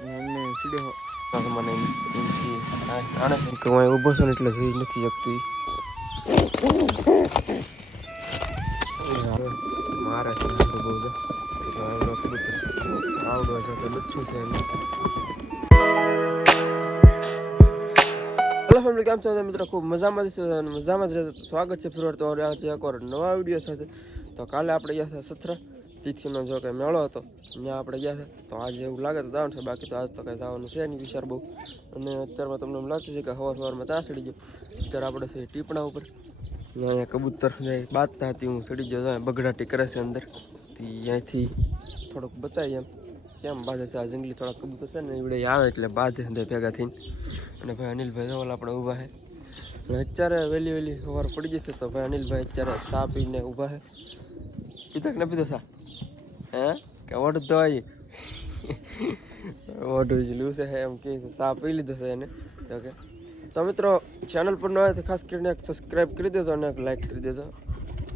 મને હું ને એટલે જોઈ નથી શકતી મારે છે બહુ આવડો છે તો લચ્છું છે હેલો કેમ છો? મિત્રો, ખૂબ મજામાં જ મજામાં જ સ્વાગત છે ફરીવાર તો આજે એકવાર નવા વીડિયો સાથે. તો કાલે આપણે ગયા સથરા તિથિનો જો કે મેળો હતો, ત્યાં આપણે ગયા છે. તો આજે એવું લાગે તો જવાનું છે, બાકી તો આજ તો કંઈ જવાનું છે નહીં વિચાર બહુ. અને અત્યારમાં તમને એમ લાગતું છે કે હવાર સવારમાં ત્યાં ચડી ગયો. અત્યારે આપણે છે ટીપણા ઉપર. અહીંયા કબૂતર જે બાંધતા હતી, હું ચડી ગયો બગડાટી કરે છે અંદર. અહીંયાથી થોડુંક બતાવીએ એમ. કેમ બાંધે છે? આ જંગલી થોડા કબૂતર છે ને એવડે આવે એટલે બાંધે અંદર ભેગા થઈને. અને ભાઈ અનિલભાઈ જવાલ આપણે ઊભા છે. અને અત્યારે વહેલી વહેલી સવાર પડી જશે તો ભાઈ અનિલભાઈ અત્યારે સા પીને ઊભા છે. પીધો કે ન પીધો સા હે કે વોટ દવાઈ વોટ ઉજલું છે. એમ કે છે. ચા પી લીધો છે એને. તો કે, તો મિત્રો ચેનલ પર ન હોય તો ખાસ કરીને સબસ્ક્રાઈબ કરી દેજો અને લાઈક કરી દેજો.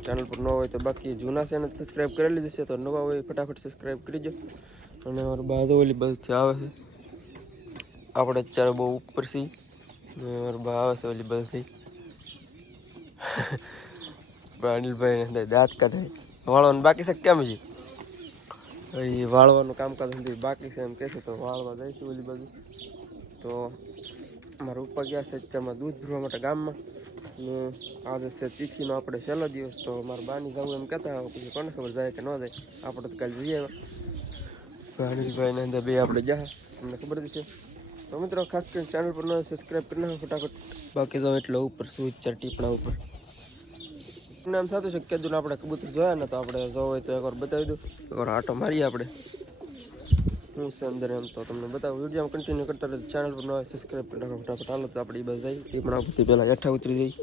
ચેનલ પર ન હોય તો બાકી જૂના છે એને સબસ્ક્રાઈબ કરેલી જશે તો નવા હોય ફટાફટ સબસ્ક્રાઈબ કરી દો. અને મારું બાજુ ઓલી બલથી આવે છે. આપણે અત્યારે બહુ ઉપર છીએ. મારું બા આવે છે ઓલી બલથી અનિલભાઈ દાંત કાઢે. વાળવાનું બાકી છે કેમ છે એ વાળવાનું કામકાજ સુધી બાકી છે એમ કહે છે તો વાળવા જઈશું ઓલી બાજુ. તો મારા ઉપર ગયા છે ત્યાં દૂધ ભરવા માટે ગામમાં. ને આજે છે તિથિનો આપણે છેલ્લો દિવસ, તો મારા બાની જવું એમ કહેતા પછી કોને ખબર જાય કે ન જાય. આપણે તો કાલે જઈએ આવ્યા ને અંદર બે આપણે ગયા. તમને ખબર જ છે તો મિત્રો, ખાસ કરીને ચેનલ પર સબસ્ક્રાઈબ કરી નાખો ફટાફટ. બાકી તો એટલે ઉપર સ્વિચ ચાર ટીપણા ઉપર. તમને એમ થતું છે કે કીધું આપણે કબૂતર જોયા ને તો આપણે જો હોય તો એકવાર બતાવી દઉં. એકવાર આટો મારીએ આપણે. હું છે અંદર એમ તો તમને બતાવું. વીડિયો કન્ટિન્યુ કરતા રહે ચેનલ પર ન સબસ્ક્રાઈબ કરી નાખો ફટાફટ. હાલો તો આપણે એ બસ જઈએ. ટીપણા ઉપરથી પહેલાં હેઠા ઉતરી જઈએ.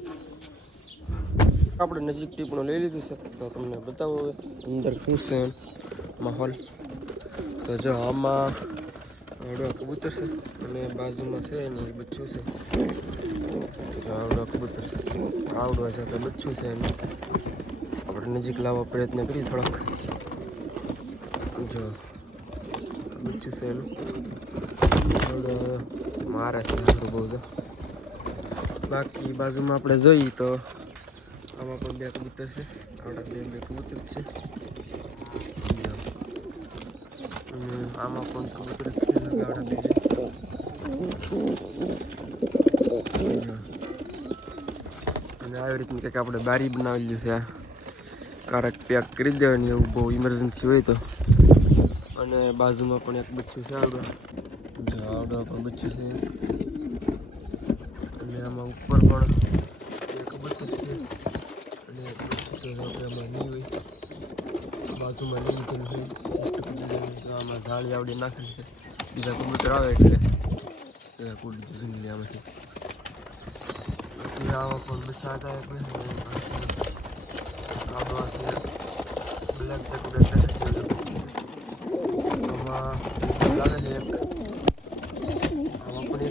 આપણે નજીક ટીપણું લઈ લીધું છે. તો તમને બતાવું હવે. અંદર શું છે એમ? માહોલ. તો જો આમાં કબૂતર છે. અને બાજુમાં છે એની બચ્ચું છે. આવડો કબૂતર છે આવડો છે તો બચ્ચું છે એમ આપણે નજીક લાવવા પ્રયત્ન કરીએ થોડાક જો બચ્ચું છે એનું મારે છે બહુ તો બાકી બાજુમાં આપણે જોઈએ તો આમાં પણ બે કબૂતર છે આવડા બે બે કબૂતર છે આમાં પણ કબૂતર છે. અને આવી રીતની કંઈક આપણે બારી બનાવેલી છે. કારક પેક કરી દેવાની એવું બહુ ઇમરજન્સી હોય તો. અને બાજુમાં પણ એક બચ્ચું છે આવડો આવડો પણ બચ્ચું છે. અને આમાં ઉપર પણ એક બચ્ચું છે. અને એક બચ્ચું આમાં નહીં હોય. બાજુમાં લીધેલું છે. આમાં ઝાડી આવડી નાખેલી છે. બીજા કબૂતર આવે એટલે. એ કુડી દીધું જંગલી આમાંથી પછી આવા પણ બસાત પણ આવડો છે બ્લેક ચકડે લાગે છે આમાં પણ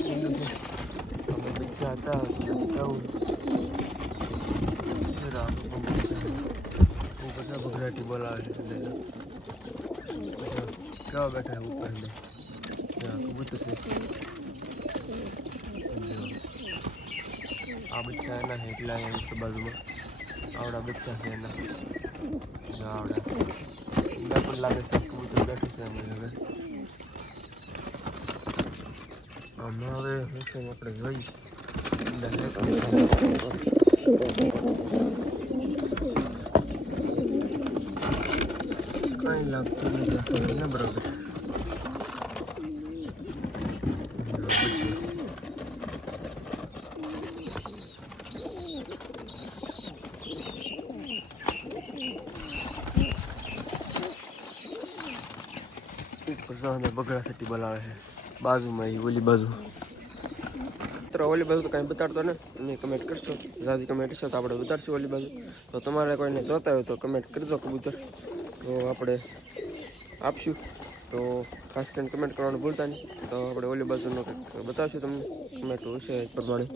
બેઠા ઉપર અંદર ત્યાં કબૂતર છે જો. આ બચ્ચા એના છે એટલા એમ છે બાજુમાં આવડા બચ્ચા છે એના જો આવડા અંદર પણ લાગે છે કબૂતર બેઠું છે એમાં હવે આમાં હવે શું છે આપણે જોઈ અંદર કઈ લાગતું નથી આપણને ને બરોબર બચ્ચું સામે બગડા સટી બોલાવે છે. બાજુમાં એ ઓલી બાજુ. મિત્રો, ઓલી બાજુ તો કાંઈ બતાડતો ને એને કમેન્ટ કરશો ઝાઝી કમેન્ટ કરશો તો આપણે બતાડશું ઓલી બાજુ. તો તમારે કોઈને જોતા હોય તો કમેન્ટ કરજો કબૂતર. તો આપણે આપશું. તો ખાસ કરીને કમેન્ટ કરવાનું ભૂલતા નહીં. તો આપણે ઓલી બાજુનો કંઈક બતાવશું તમને. કમેન્ટ હશે એ પ્રમાણે.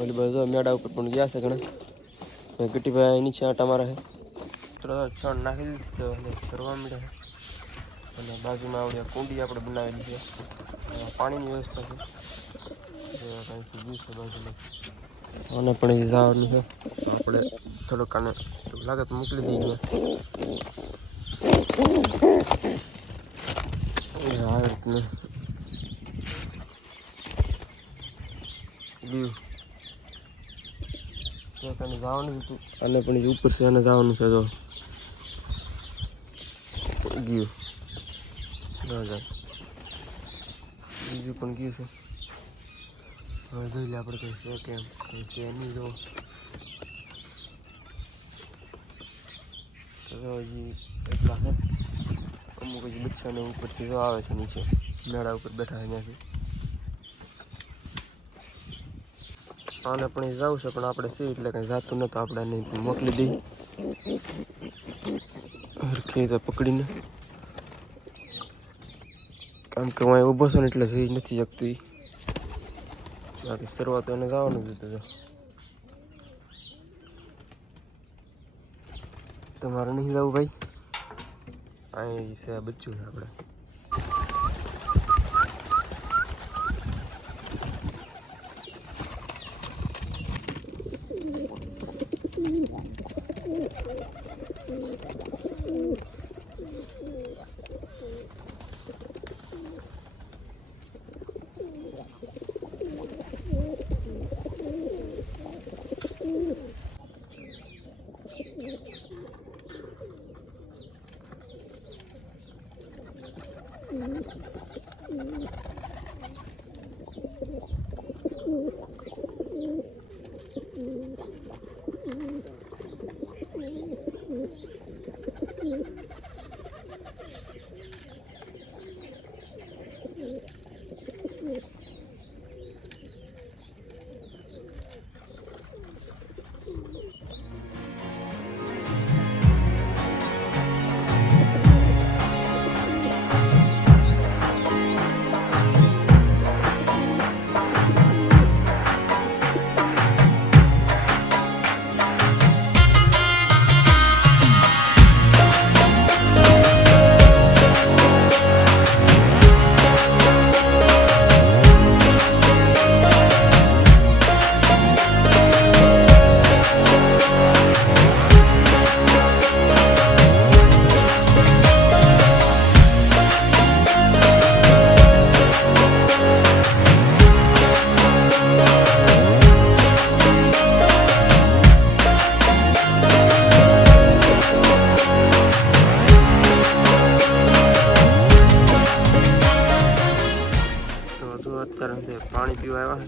ઓલી બાજુ મેળા ઉપર પણ ગયા છે ઘણા. ગટીભાઈ નીચે આટા મારા છે. ત્રણ નાખી દીધી તો ફરવા મળ્યા અને બાજુમાં આવડે કુંડી આપણે બનાવેલી છે. પાણીની વ્યવસ્થા છે. જે અહીંથી છે બાજુમાં. અને પણ એ જવાનું છે. આપણે થોડુંક આને લાગે તો મોકલી દઈએ. આ રીતનું. વ્યૂ. ત્યાં જવાનું હતું. અને પણ ઉપર છે અને જવાનું છે તો ગયું જાય. બીજું પણ ગયું છે? હવે જોઈ લે આપણે કંઈ છે કેમ, કંઈ છે નહીં જો હજી એટલા છે. અમુક હજી બચ્ચાને ઉપરથી જો આવે છે નીચે. મેળા ઉપર બેઠા અહીંયાથી આને પણ એ જવું છે, પણ આપણે શું એટલે કંઈ જાતું નતું, આપણે નહીં મોકલી દઈ. હરખી રીતે પકડીને. કારણ કે હું ઊભો છું એટલે જઈ નથી શકતું બાકી શરૂઆત એને જવાનું જ હતું તમારે નહીં જવું ભાઈ? અહીં છે બચ્ચું છે આપણે. પાણી પીવા આવ્યા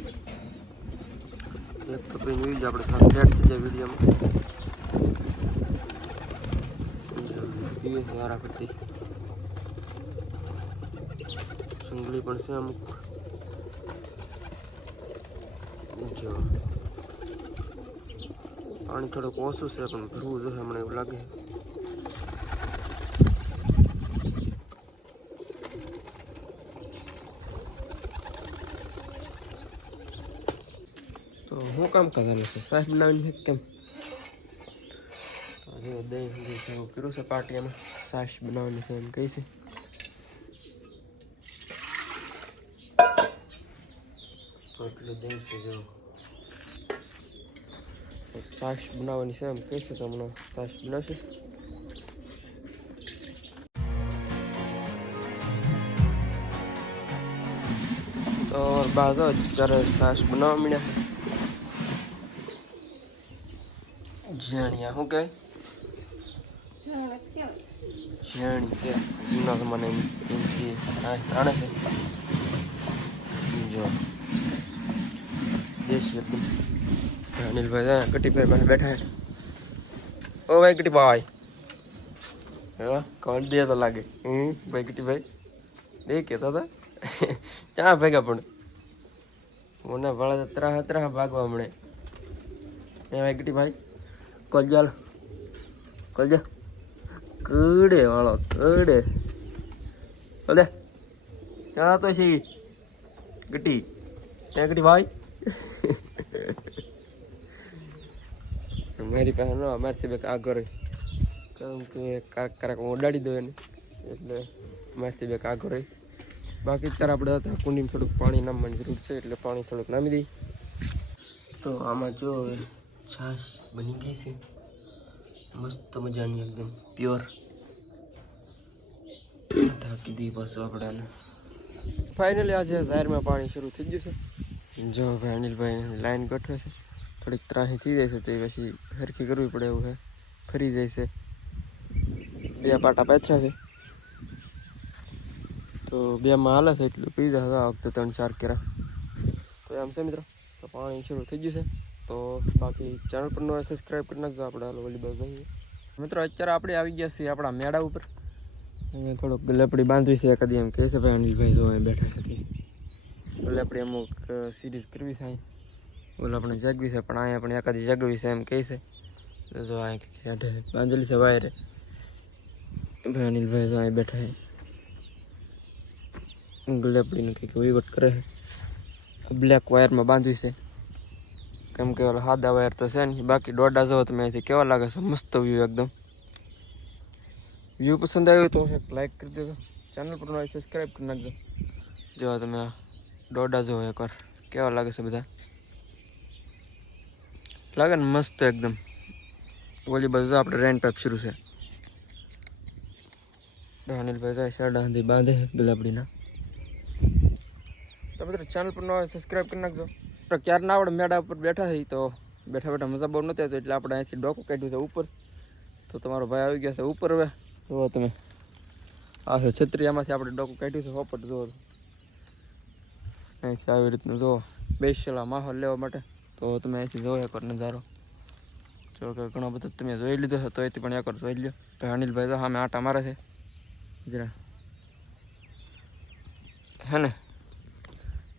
એક તો પીને વીજ આપણે થોડા લેટ થઈ જાય વિડીયોમાં. છે વારા કરતી સુંગલી પણ છે અમુક. જો. પાણી થોડુંક ઓછું છે, પણ ભરવું જોઈએ મને એવું લાગે તો હું કામ કરવાનું છે. શ્વાસ બનાવવાની છે કેમ? તો જો દહીં શરૂ કર્યું છે પાટિયામાં. છાશ બનાવવાની છે એમ કહી છે. એટલું દહીં છે જો. છાશ બનાવવાની છે એમ કહી છે તો હમણાં છાશ બનાવશે. તો બાજો અત્યારે છાશ બનાવવા મળ્યા ઝેણિયા શું કહે? ઝેણી છે. જૂના જમાનાની એનથી આણે છે. જો. દેશ એકદમ અનિલભાઈ કટીભાઈ મને બેઠા ઓ ભાઈ કટીભાઈ. હા કોણ દે તો લાગે. હમ ભાઈ કટીભાઈ. દે કહેતા હતા. ચા ભેગા પણ? મને ભળે ત્રાહ ત્રાહ ભાગવા મળે. એ ભાઈ કટીભાઈ? કોલજાલ કોલજા કડે વાળો કડે ઓલે ક્યાં તો છે ગટી ગટી ભાઈ મારી પાસે ન અમારથી બેક આગળ કારણ કે કાંક કાંક ઉડાડી દો એને એટલે મારથી બેક આગળ રહી બાકી અત્યારે આપણે હતા કુંડીમાં થોડુંક પાણી નામવાની જરૂર છે એટલે પાણી થોડુંક નામી દઈએ તો આમાં જો છાશ બની ગઈ છે. મસ્ત મજાની એકદમ પ્યોર. ઢાંકી દઈએ પાછું આપણે ફાઇનલી આજે જાહેરમાં પાણી શરૂ થઈ ગયું છે. જો ભાઈ અનિલભાઈ લાઈન ગોઠવે છે. થોડીક ત્રાહી થઈ જાય છે તે પછી હરખી કરવી પડે એવું છે. ફરી જાય છે. બે પાટા પાથરા છે. તો બેમાં હાલે છે એટલું. પી જાય આ વખતે ત્રણ ચાર કેરા. તો એમ છે મિત્રો, તો પાણી શરૂ થઈ ગયું છે. તો બાકી ચેનલ પર નો સબસ્ક્રાઈબ કરી નાખજો આપણે હાલો બસ મિત્રો, અત્યારે આપણે આવી ગયા છીએ આપણા મેળા ઉપર. અહીંયા થોડુંક ગલેપડી બાંધવી છે કદી એમ કહે છે ભાઈ અનિલભાઈ જો અહીં બેઠા હતી ગલેપડી અમુક સિરીઝ કરવી છે ઓલા આપણે જાગવી છે, પણ અહીંયા પણ એકાદી જાગવી છે એમ કહે છે. જો અહીં હેઠે બાંધેલી છે વાયરે. ભાઈ અનિલભાઈ જો અહીં બેઠા છે. ગલેપડીનું કંઈક વહીવટ કરે છે. બ્લેક વાયરમાં બાંધવી છે. કેમ કે ઓલા સાદા વાયર તો છે ને, બાકી દોડા જવો તમે અહીંથી કેવા લાગે છે? મસ્ત વ્યૂ એકદમ. વ્યૂ પસંદ આવ્યો તો એક લાઈક કરી દેજો. ચેનલ પર સબસ્ક્રાઈબ કરી નાખજો. જો તમે દોડા જુઓ એકવાર કેવા લાગે છે બધા? લાગે ને મસ્ત એકદમ. ઓલી બાજુ આપણે રેન પાઇપ શરૂ છે. અનિલભાઈ જાય સાડા બાંધે ગુલાબડીના તો મિત્રો ચેનલ પર સબસ્ક્રાઈબ કરી નાખજો. આપણે મેળા ઉપર બેઠા થઈ તો બેઠા બેઠા મજા બહુ નહોતી એટલે આપણે અહીંથી ડોકો કાઢ્યું છે ઉપર. તો તમારો ભાઈ આવી ગયા છે ઉપર હવે. જુઓ તમે. આ છે છત્રીયામાંથી આપણે ડોકો કાઢ્યું છે, હોપટ જુઓ. અહીંથી આવી રીતનું જુઓ. બેસેલા માહોલ લેવા માટે. તો તમે અહીંથી જુઓ એકવાર નજારો. જો કે ઘણો બધો તમે જોઈ લીધો છે તો એથી પણ એકવાર જોઈ લ્યો. ભાઈ અનિલભાઈ તો સામે આટા મારે છે. જરા. હે ને?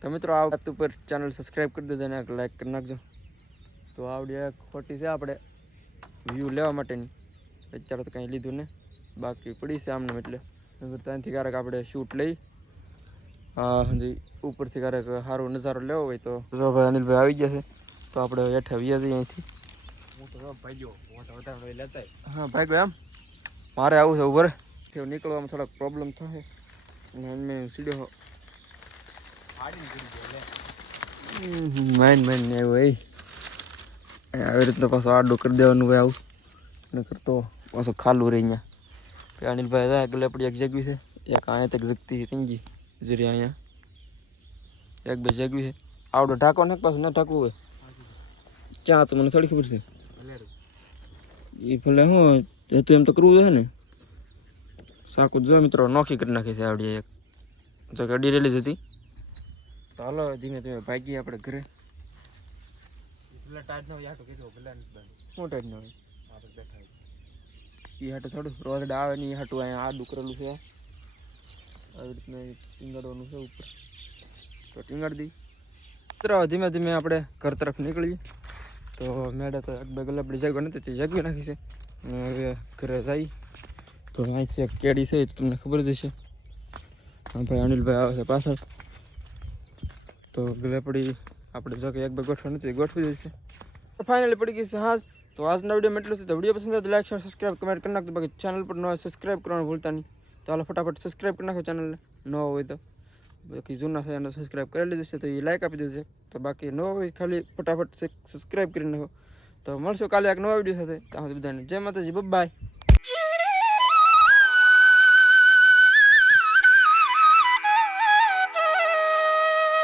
તો મિત્રો આ વાત ઉપર ચેનલ સબસ્ક્રાઈબ કરી દેજો અને લાઈક કરી નાખજો. તો આવડી ખોટી છે આપણે. વ્યૂ લેવા માટેની. અત્યારે તો કંઈ લીધું ને. બાકી પડી છે આમને એટલે. ત્યાંથી ક્યારેક આપણે શૂટ લઈ. હા હજી ઉપરથી ક્યારેક સારો નજારો લેવો હોય તો. ભાઈ અનિલભાઈ આવી ગયા છે. તો આપણે હેઠા વ્યા જઈએ અહીંથી. હું ભાઈ ગયો એમ મારે આવું છે ઉભર. નીકળવામાં થોડાક પ્રોબ્લેમ થશે અને મેં સીડ્યો માઇન માઇન ને એ આવી રીતના પાછો આડું કરી દેવાનું ભાઈ આવું. ને કરતો પાછો ખાલું રહી અહીંયા. અનિલભાઈ હતા, એક લેપડી, એક જગવી છે. એક અહીંયા તક જગતી તીંજી જરી અહીંયા એક બે જગવી છે. આવડો ઢાંકો નાખ, પાછું ના ઢાંકવું હોય. ચા તો મને થોડી ખબર છે. એ ભલે હું, હતું એમ તો કરવું છે ને. સાકું જો, મિત્રો, નોખી કરી નાખી છે આવડી એક. જો કે અડી રેલી જ હતી. તો હાલો ધીમે ધીમે ભાગીએ આપણે ઘરે. પેલા ટાઈટ નો કીધો શું ટાઈટ ન આપણે બેઠા એ હાટું થોડું રોજડા આવે ને એ હાટું અહીંયા આડું કરેલું છે. આવી રીતના ટીંગાડવાનું છે ઉપર. તો ટીંગાડી દઈ મિત્રો ધીમે ધીમે આપણે ઘર તરફ નીકળીએ. તો મેડે તો એક બે ગલાપડી જાગવા નથી તે જાગવી નાખી છે. અને હવે ઘરે જઈ તો અહીંથી એક કેડી છે તમને ખબર જ હશે. હા ભાઈ અનિલભાઈ આવે છે પાછળ. તો ગલાપડી આપણે જો કે એક બે ગોઠવા નથી, ગોઠવી તો ફાઇનલી પડી ગઈ છે હા તો આજના વિડીયોમાં એટલું છે. તો વીડિયો પસંદ આવે તો લાઈક શેર સબસ્ક્રાઈબ કમેન્ટ કરી નાખજો. બાકી ચેનલ પર ન હોય સબસ્ક્રાઈબ કરવાનું ભૂલતા નહીં. તો હાલો ફટાફટ સબસ્ક્રાઈબ કરી નાખો ચેનલને ન. હોય તો. બાકી જૂના છે એને સબસ્ક્રાઈબ કરેલી જશે તો એ લાઈક આપી દેશે તો બાકી ન હોય ખાલી ફટાફટ સબસ્ક્રાઈબ કરી નાખો. તો મળશું કાલે એક નવા વીડિયો સાથે. ત્યાં બધાને જય માતાજી બાય